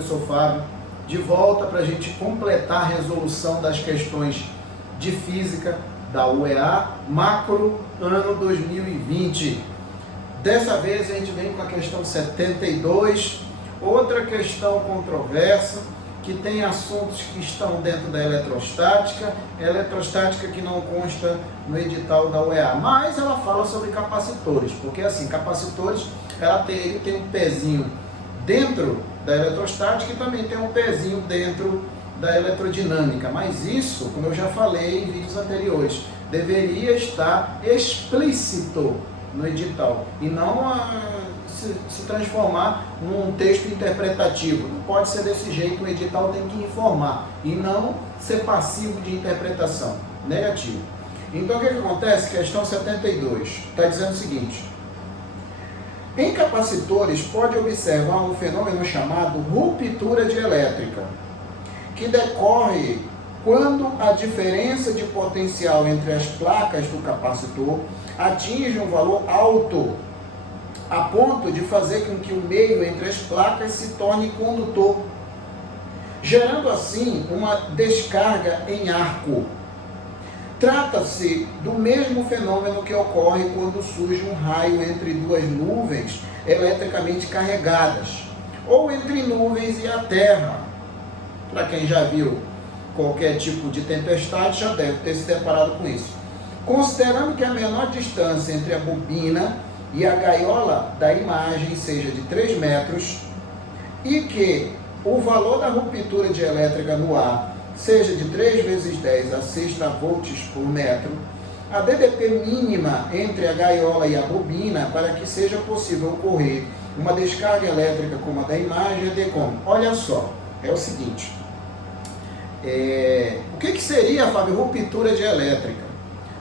professor Fábio, de volta para a gente completar a resolução das questões de física da UEA Macro ano 2020. Dessa vez a gente vem com a questão 72, outra questão controversa, que tem assuntos que estão dentro da eletrostática que não consta no edital da UEA, mas ela fala sobre capacitores, porque assim, capacitores, ele tem um pezinho dentro da eletrostática e também tem um pezinho dentro da eletrodinâmica, mas isso, como eu já falei em vídeos anteriores, deveria estar explícito no edital e não se transformar num texto interpretativo. Não pode ser desse jeito, o edital tem que informar e não ser passivo de interpretação, negativo. Então o que acontece? Questão 72, está dizendo o seguinte: em capacitores pode observar um fenômeno chamado ruptura dielétrica, que decorre quando a diferença de potencial entre as placas do capacitor atinge um valor alto, a ponto de fazer com que o meio entre as placas se torne condutor, gerando assim uma descarga em arco. Trata-se do mesmo fenômeno que ocorre quando surge um raio entre duas nuvens eletricamente carregadas, ou entre nuvens e a Terra. Para quem já viu qualquer tipo de tempestade, já deve ter se deparado com isso. Considerando que a menor distância entre a bobina e a gaiola da imagem seja de 3 metros e que o valor da ruptura dielétrica no ar seja de 3 vezes 10 a 6 volts por metro, a DDP mínima entre a gaiola e a bobina para que seja possível ocorrer uma descarga elétrica como a da imagem é de como? Olha só, é o seguinte, o que seria, Fábio, ruptura dielétrica?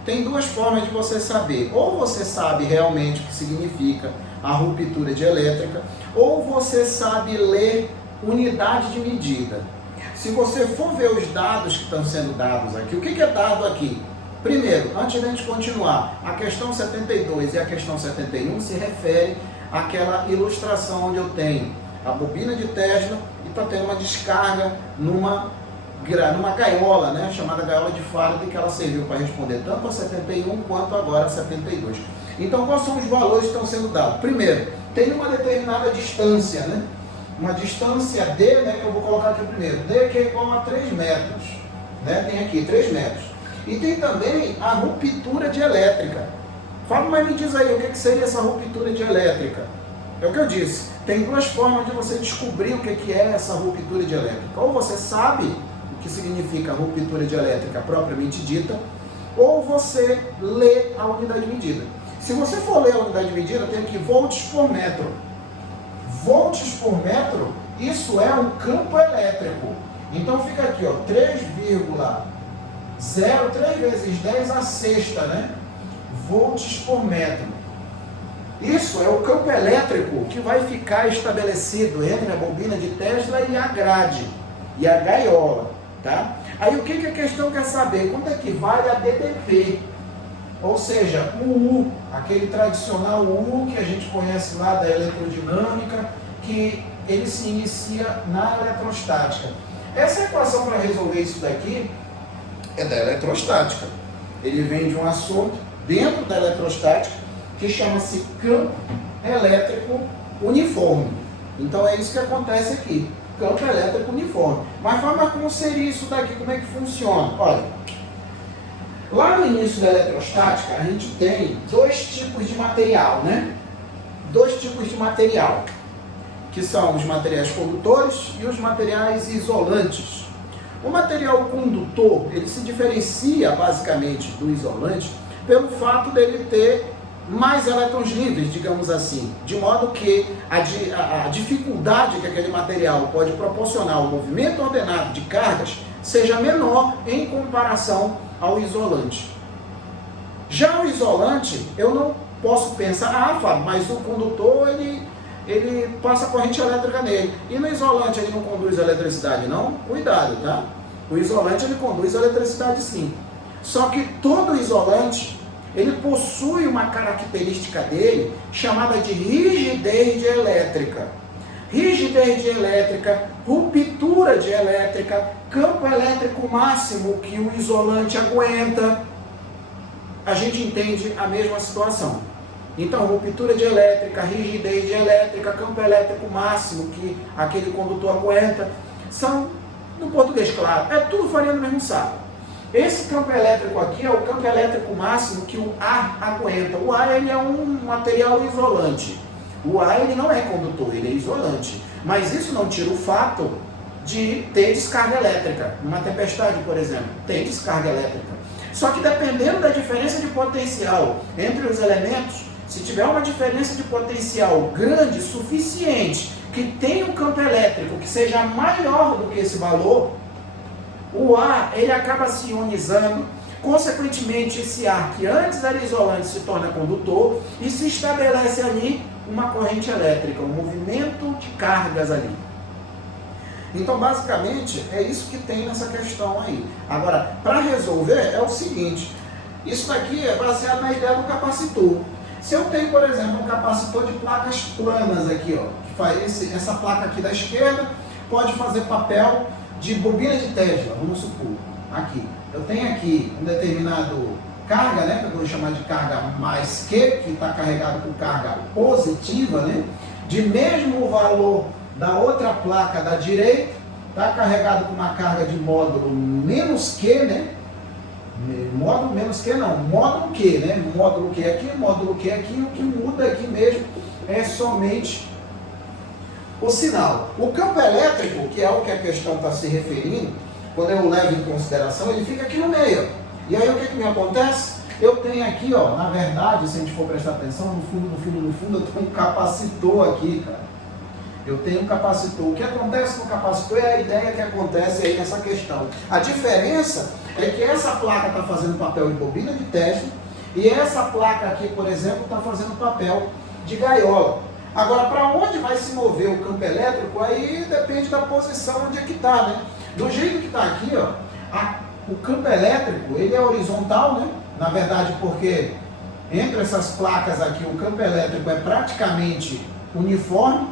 Tem duas formas de você saber. Ou você sabe realmente o que significa a ruptura dielétrica, ou você sabe ler unidade de medida. Se você for ver os dados que estão sendo dados aqui, o que é dado aqui? Primeiro, antes de a gente continuar, a questão 72 e a questão 71 se refere àquela ilustração onde eu tenho a bobina de Tesla e está tendo uma descarga numa gaiola, né, chamada gaiola de Faraday, que ela serviu para responder tanto a 71 quanto agora a 72. Então, quais são os valores que estão sendo dados? Primeiro, tem uma determinada distância, né? Uma distância D, né, que eu vou colocar aqui primeiro, D que é igual a 3 metros, né? Tem aqui 3 metros. E tem também a ruptura dielétrica. Fábio, mas me diz aí, o que seria essa ruptura dielétrica? É o que eu disse, tem duas formas de você descobrir o que é essa ruptura dielétrica. Ou você sabe o que significa ruptura dielétrica propriamente dita, ou você lê a unidade de medida. Se você for ler a unidade de medida, tem aqui volts por metro. Volts por metro, isso é um campo elétrico. Então fica aqui, ó, 3,0, 3 vezes 10 a sexta, né? Volts por metro. Isso é o campo elétrico que vai ficar estabelecido entre a bobina de Tesla e a grade, e a gaiola, tá? Aí o que a questão quer saber? Quanto equivale a DDP? Ou seja, o U, aquele tradicional U que a gente conhece lá da eletrodinâmica, que ele se inicia na eletrostática. Essa equação para resolver isso daqui é da eletrostática. Ele vem de um assunto dentro da eletrostática que chama-se campo elétrico uniforme. Então é isso que acontece aqui, campo elétrico uniforme. Mas como seria isso daqui? Como é que funciona? Olha, lá no início da eletrostática a gente tem dois tipos de material, né? Dois tipos de material, que são os materiais condutores e os materiais isolantes. O material condutor, ele se diferencia basicamente do isolante pelo fato dele ter mais elétrons livres, digamos assim, de modo que a dificuldade que aquele material pode proporcionar ao movimento ordenado de cargas seja menor em comparação ao isolante. Já o isolante, eu não posso pensar, Fábio, mas o condutor, ele passa corrente elétrica nele. E no isolante ele não conduz eletricidade, não? Cuidado, tá? O isolante ele conduz eletricidade sim. Só que todo isolante, ele possui uma característica dele chamada de rigidez dielétrica. rigidez de elétrica, ruptura de elétrica, campo elétrico máximo que o isolante aguenta, a gente entende a mesma situação. Então, ruptura de elétrica, rigidez de elétrica, campo elétrico máximo que aquele condutor aguenta, são, no português claro, é tudo farinha do mesmo saco. Esse campo elétrico aqui é o campo elétrico máximo que o ar aguenta. O ar ele é um material isolante. O ar ele não é condutor, ele é isolante. Mas isso não tira o fato de ter descarga elétrica. Numa tempestade, por exemplo, tem descarga elétrica. Só que dependendo da diferença de potencial entre os elementos, se tiver uma diferença de potencial grande, suficiente, que tenha um campo elétrico que seja maior do que esse valor, o ar ele acaba se ionizando, consequentemente esse ar que antes era isolante se torna condutor e se estabelece ali uma corrente elétrica, um movimento de cargas ali. Então basicamente é isso que tem nessa questão aí. Agora, para resolver é o seguinte, isso daqui é baseado na ideia do capacitor. Se eu tenho, por exemplo, um capacitor de placas planas aqui, ó, que faz essa placa aqui da esquerda, pode fazer papel de bobina de Tesla, vamos supor, aqui. Eu tenho aqui um determinado carga, né, que eu vou chamar de carga mais Q, que está carregado com carga positiva, né, de mesmo valor da outra placa da direita, está carregado com uma carga de módulo menos Q, né, módulo menos Q não, módulo Q, né, módulo Q aqui, módulo Q aqui, o que muda aqui mesmo é somente o sinal. O campo elétrico, que é o que a questão está se referindo, quando eu levo em consideração, ele fica aqui no meio. E aí o que me acontece? Eu tenho aqui, ó, na verdade, se a gente for prestar atenção, no fundo, eu tenho um capacitor aqui, cara. Eu tenho um capacitor. O que acontece com o capacitor é a ideia que acontece aí nessa questão. A diferença é que essa placa está fazendo papel de bobina de Tesla e essa placa aqui, por exemplo, está fazendo papel de gaiola. Agora, para onde vai se mover o campo elétrico, aí depende da posição onde é que está, né? Do jeito que está aqui, ó, o campo elétrico, ele é horizontal, né? Na verdade, porque entre essas placas aqui, o campo elétrico é praticamente uniforme,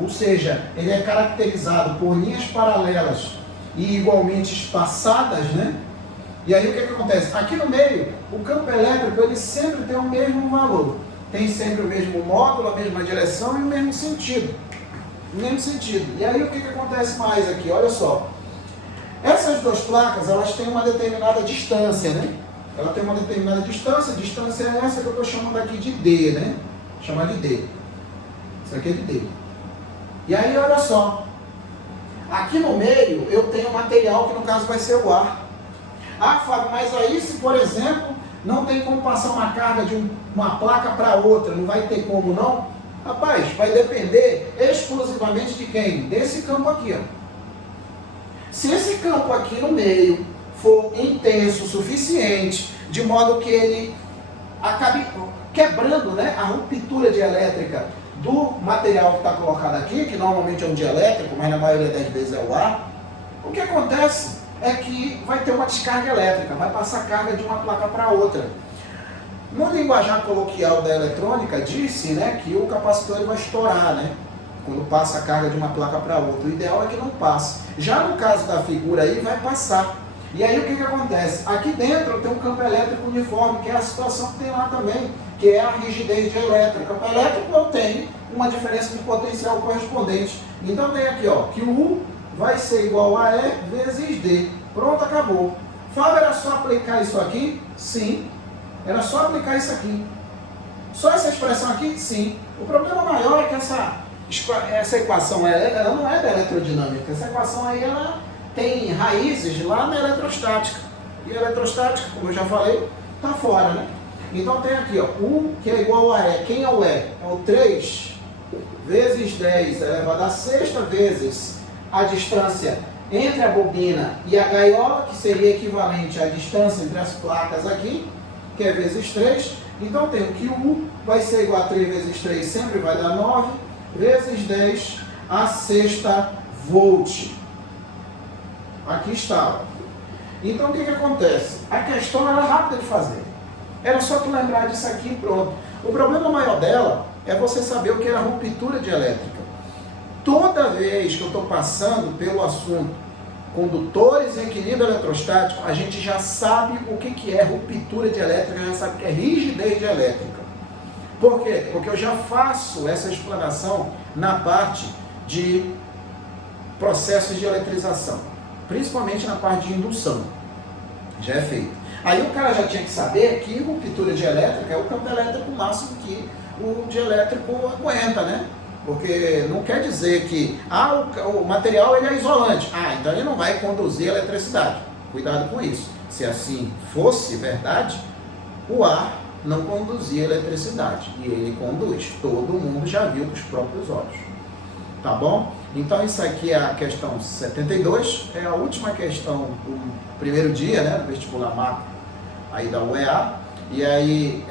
ou seja, ele é caracterizado por linhas paralelas e igualmente espaçadas, né? E aí o que acontece? Aqui no meio, o campo elétrico, ele sempre tem o mesmo valor. Tem sempre o mesmo módulo, a mesma direção e o mesmo sentido. O mesmo sentido. E aí o que acontece mais aqui? Olha só. Essas duas placas, elas têm uma determinada distância, né? Ela tem uma determinada distância. A distância é essa que eu estou chamando aqui de D, né? Vou chamar de D. Isso aqui é de D. E aí, olha só. Aqui no meio, eu tenho um material que no caso vai ser o ar. Ah, Fábio, mas aí se, por exemplo, não tem como passar uma carga de uma placa para outra, não vai ter como não? Rapaz, vai depender exclusivamente de quem? Desse campo aqui, ó. Se esse campo aqui no meio for intenso o suficiente, de modo que ele acabe quebrando, né, a ruptura de elétrica do material que está colocado aqui, que normalmente é um dielétrico, mas na maioria das vezes é o ar, o que acontece é que vai ter uma descarga elétrica, vai passar carga de uma placa para outra. No linguajar coloquial da eletrônica, disse, né, que o capacitor vai estourar, né, quando passa a carga de uma placa para outra. O ideal é que não passe. Já no caso da figura aí, vai passar. E aí o que acontece? Aqui dentro tem um campo elétrico uniforme, que é a situação que tem lá também, que é a rigidez de elétrica. O campo elétrico eu tenho uma diferença de potencial correspondente. Então tem aqui, ó, que o U vai ser igual a E vezes D. Pronto, acabou. Fábio, era só aplicar isso aqui? Sim. Era só aplicar isso aqui. Só essa expressão aqui? Sim. O problema maior é que essa equação ela não é da eletrodinâmica. Essa equação aí ela tem raízes lá na eletrostática. E a eletrostática, como eu já falei, está fora, né? Então tem aqui, ó, U que é igual a E. Quem é o E? É o 3 vezes 10 elevado a sexta vezes a distância entre a bobina e a gaiola, que seria equivalente à distância entre as placas aqui, que é vezes 3. Então tem que o U vai ser igual a 3 vezes 3, sempre vai dar 9, vezes 10 a sexta volt. Aqui está. Então o que acontece? A questão era rápida de fazer. Era só tu lembrar disso aqui e pronto. O problema maior dela é você saber o que é a ruptura de elétrica. toda vez que eu estou passando pelo assunto condutores em equilíbrio eletrostático, a gente já sabe o que é ruptura de elétrica, já sabe o que é rigidez de elétrica. Por quê? Porque eu já faço essa explanação na parte de processos de eletrização, principalmente na parte de indução, já é feito. Aí o cara já tinha que saber que ruptura de elétrica é o campo elétrico máximo que o dielétrico aguenta, né? Porque não quer dizer que o material ele é isolante, então ele não vai conduzir eletricidade. Cuidado com isso. Se assim fosse verdade, o ar não conduzia eletricidade, e ele conduz. Todo mundo já viu com os próprios olhos. Tá bom? Então isso aqui é a questão 72, é a última questão do primeiro dia, né, do vestibular macro aí da UEA. E aí,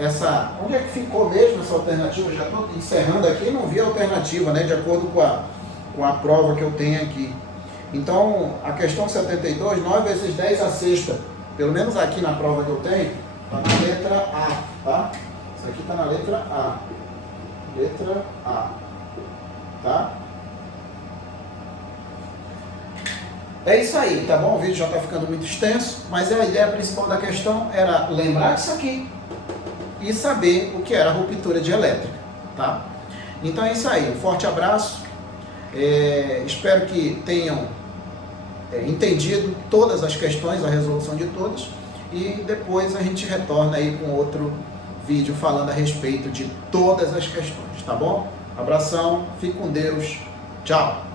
onde é que ficou mesmo essa alternativa? Eu já estou encerrando aqui, não vi a alternativa, né, de acordo com a prova que eu tenho aqui. Então, a questão 72, 9 vezes 10 a sexta, pelo menos aqui na prova que eu tenho, está na letra A, tá? Isso aqui está na letra A. Letra A, tá? É isso aí, tá bom? O vídeo já está ficando muito extenso, mas a ideia principal da questão era lembrar disso aqui e saber o que era a ruptura de elétrica, tá? Então é isso aí, um forte abraço, espero que tenham entendido todas as questões, a resolução de todas, e depois a gente retorna aí com outro vídeo falando a respeito de todas as questões, tá bom? Abração, fique com Deus, tchau!